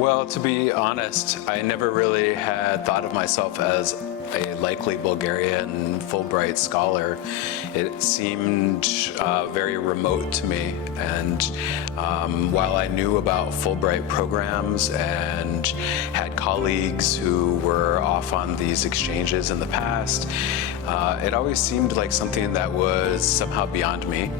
Well, to be honest, I never really had thought of myself as a likely Bulgarian Fulbright scholar. It seemed very remote to me, and while I knew about Fulbright programs and had colleagues who were off on these exchanges in the past, it always seemed like something that was somehow beyond me.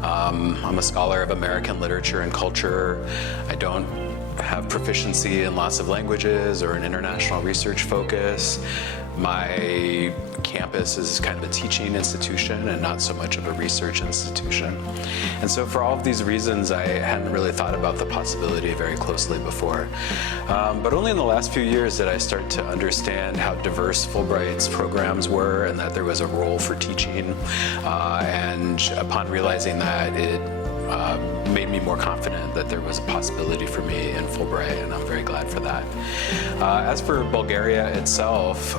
I'm a scholar of American literature and culture. I don't have proficiency in lots of languages or an international research focus. My campus is kind of a teaching institution and not so much of a research institution. And so for all of these reasons, I hadn't really thought about the possibility very closely before. But only in the last few years did I start to understand how diverse Fulbright's programs were and that there was a role for teaching. And upon realizing that, it made me more confident that there was a possibility for me in Fulbright, and I'm very glad for that. As for Bulgaria itself,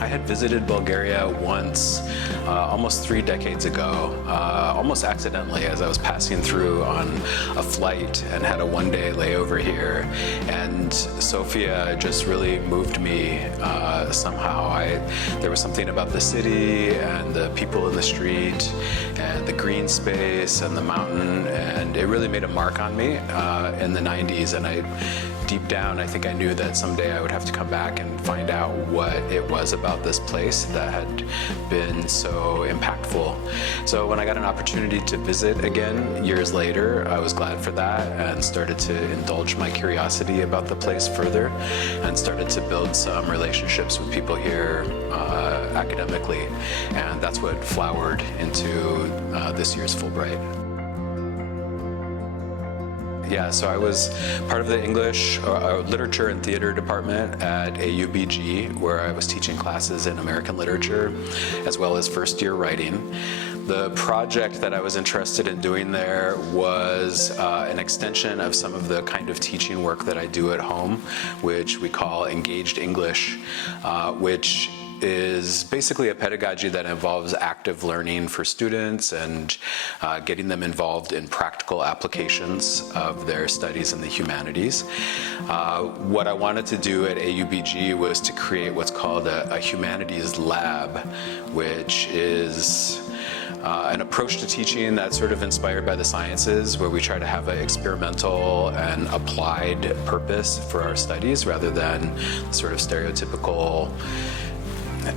I had visited Bulgaria once, almost 3 decades ago, almost accidentally as I was passing through on a flight and had a one-day layover here. And Sofia just really moved me somehow. There was something about the city and the people in the street and the green space and the mountain, and it really made a mark on me in the 90s. And deep down, I think I knew that someday I would have to come back and find out what it was about this place that had been so impactful. So when I got an opportunity to visit again years later, I was glad for that and started to indulge my curiosity about the place further and started to build some relationships with people here academically. And that's what flowered into this year's Fulbright. Yeah, so I was part of the English Literature and Theater department at AUBG, where I was teaching classes in American literature, as well as first-year writing. The project that I was interested in doing there was an extension of some of the kind of teaching work that I do at home, which we call Engaged English, which is basically a pedagogy that involves active learning for students and getting them involved in practical applications of their studies in the humanities. What I wanted to do at AUBG was to create what's called a humanities lab, which is an approach to teaching that's sort of inspired by the sciences, where we try to have an experimental and applied purpose for our studies rather than sort of stereotypical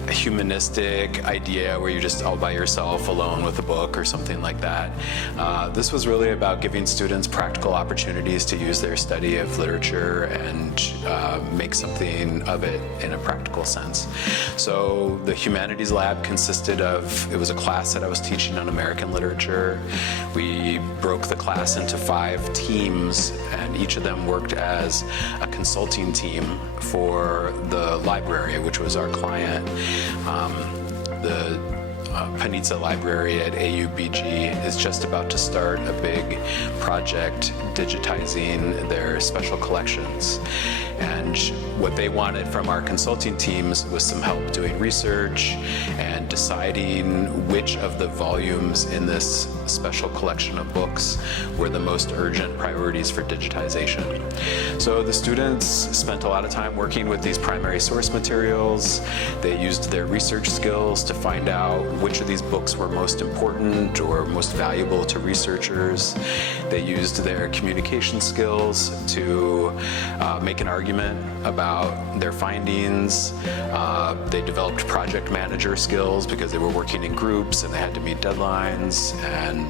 humanistic idea where you're just all by yourself alone with a book or something like that. This was really about giving students practical opportunities to use their study of literature and make something of it in a practical sense. So the humanities lab consisted of, it was a class that I was teaching on American literature. We broke the class into 5 teams, and each of them worked as a consulting team for the library, which was our client. The Panizza Library at AUBG is just about to start a big project digitizing their special collections. And what they wanted from our consulting teams was some help doing research and deciding which of the volumes in this special collection of books were the most urgent priorities for digitization. So the students spent a lot of time working with these primary source materials. They used their research skills to find out which of these books were most important or most valuable to researchers. They used their communication skills to make an argument about their findings. They developed project manager skills because they were working in groups and they had to meet deadlines and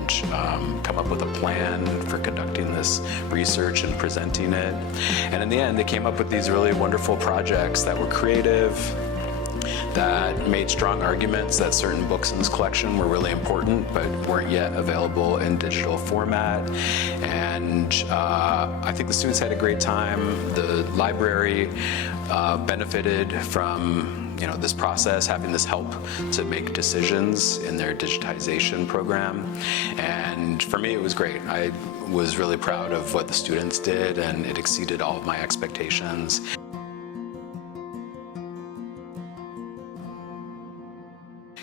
come up with a plan for conducting this research and presenting it. And in the end, they came up with these really wonderful projects that were creative, that made strong arguments that certain books in this collection were really important but weren't yet available in digital format. And I think the students had a great time. The library benefited from this process, having this help to make decisions in their digitization program. And for me, it was great. I was really proud of what the students did, and it exceeded all of my expectations.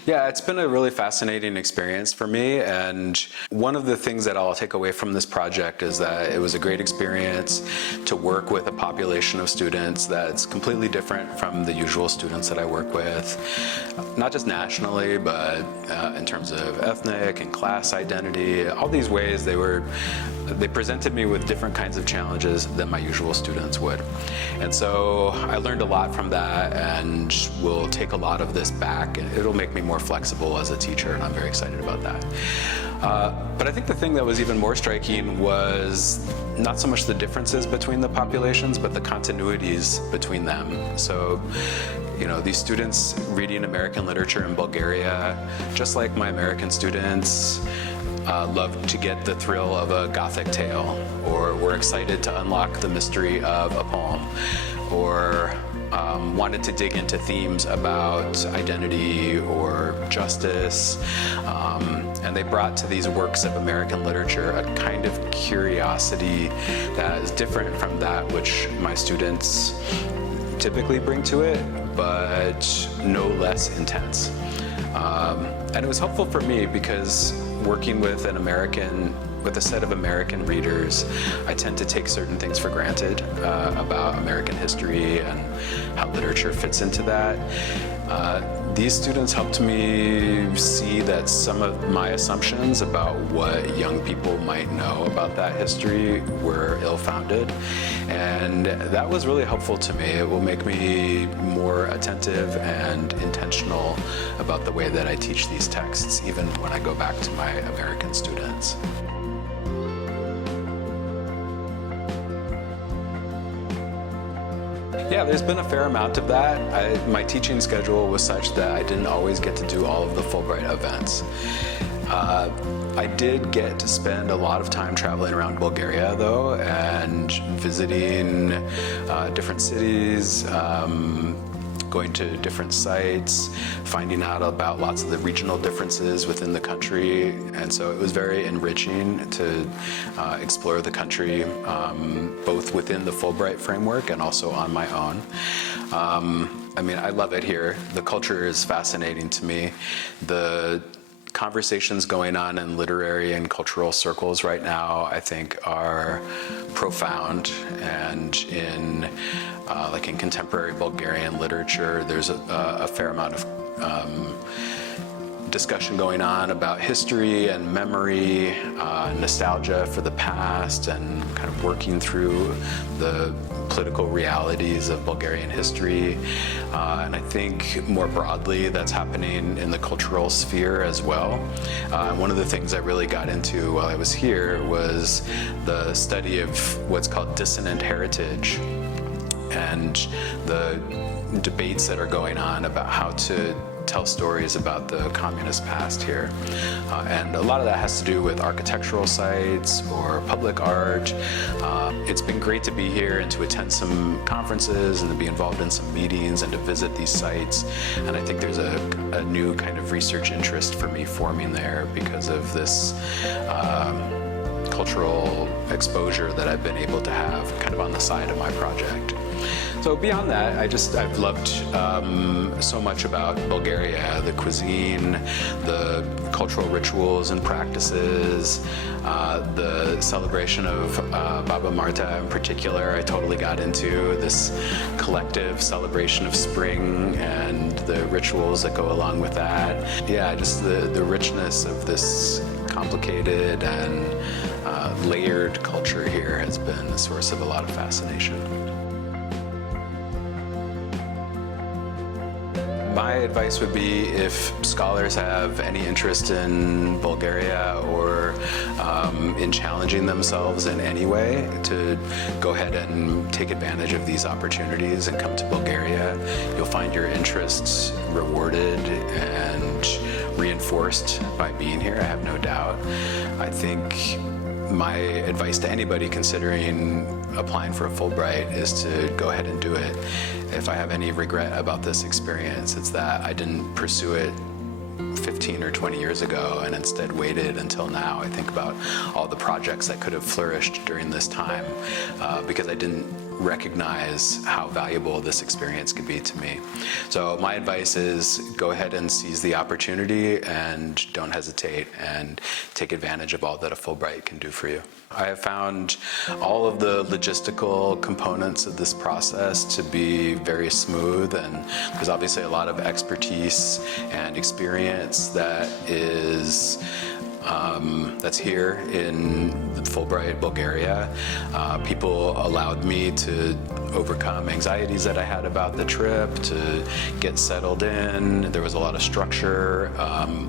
Yeah, it's been a really fascinating experience for me, and one of the things that I'll take away from this project is that it was a great experience to work with a population of students that's completely different from the usual students that I work with, not just nationally, but in terms of ethnic and class identity. All these ways they presented me with different kinds of challenges than my usual students would. And so I learned a lot from that, and will take a lot of this back. It'll make me more flexible as a teacher, and I'm very excited about that. But I think the thing that was even more striking was not so much the differences between the populations, but the continuities between them. So, these students reading American literature in Bulgaria, just like my American students, love to get the thrill of a Gothic tale, or were excited to unlock the mystery of a poem, or wanted to dig into themes about identity or justice. And they brought to these works of American literature a kind of curiosity that is different from that which my students typically bring to it, but no less intense. And it was helpful for me because working with a set of American readers, I tend to take certain things for granted about American history and how literature fits into that. These students helped me see that some of my assumptions about what young people might know about that history were ill-founded, and that was really helpful to me. It will make me more attentive and intentional about the way that I teach these texts, even when I go back to my American students. Yeah, there's been a fair amount of that. My teaching schedule was such that I didn't always get to do all of the Fulbright events. I did get to spend a lot of time traveling around Bulgaria, though, and visiting different cities, going to different sites, finding out about lots of the regional differences within the country. And so it was very enriching to explore the country, both within the Fulbright framework and also on my own. I love it here. The culture is fascinating to me. The conversations going on in literary and cultural circles right now, I think, are profound. And in contemporary Bulgarian literature, there's a fair amount of discussion going on about history and memory, nostalgia for the past, and kind of working through the political realities of Bulgarian history. And I think more broadly that's happening in the cultural sphere as well. One of the things I really got into while I was here was the study of what's called dissonant heritage, and the debates that are going on about how to tell stories about the communist past here. And a lot of that has to do with architectural sites or public art. It's been great to be here and to attend some conferences and to be involved in some meetings and to visit these sites. And I think there's a new kind of research interest for me forming there because of this cultural exposure that I've been able to have kind of on the side of my project. So beyond that, I've loved so much about Bulgaria, the cuisine, the cultural rituals and practices, the celebration of Baba Marta in particular. I totally got into this collective celebration of spring and the rituals that go along with that. Yeah, just the richness of this complicated and layered culture here has been a source of a lot of fascination. My advice would be, if scholars have any interest in Bulgaria or in challenging themselves in any way, to go ahead and take advantage of these opportunities and come to Bulgaria. You'll find your interests rewarded and reinforced by being here, I have no doubt. I think my advice to anybody considering applying for a Fulbright is to go ahead and do it. If I have any regret about this experience, it's that I didn't pursue it 15 or 20 years ago and instead waited until now. I think about all the projects that could have flourished during this time because I didn't recognize how valuable this experience could be to me. So my advice is go ahead and seize the opportunity and don't hesitate and take advantage of all that a Fulbright can do for you. I have found all of the logistical components of this process to be very smooth, and there's obviously a lot of expertise and experience that is that's here in Fulbright, Bulgaria. People allowed me to overcome anxieties that I had about the trip, to get settled in. There was a lot of structure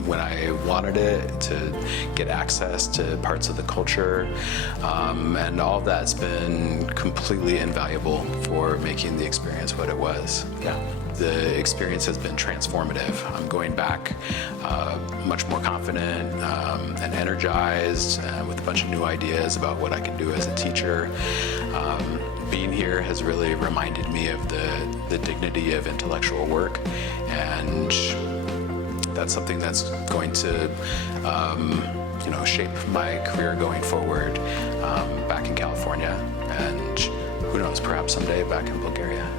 when I wanted it, to get access to parts of the culture. And all of that's been completely invaluable for making the experience what it was. Yeah. The experience has been transformative. I'm going back much more confident and energized with a bunch of new ideas about what I can do as a teacher. Being here has really reminded me of the dignity of intellectual work, and that's something that's going to shape my career going forward back in California, and who knows, perhaps someday back in Bulgaria.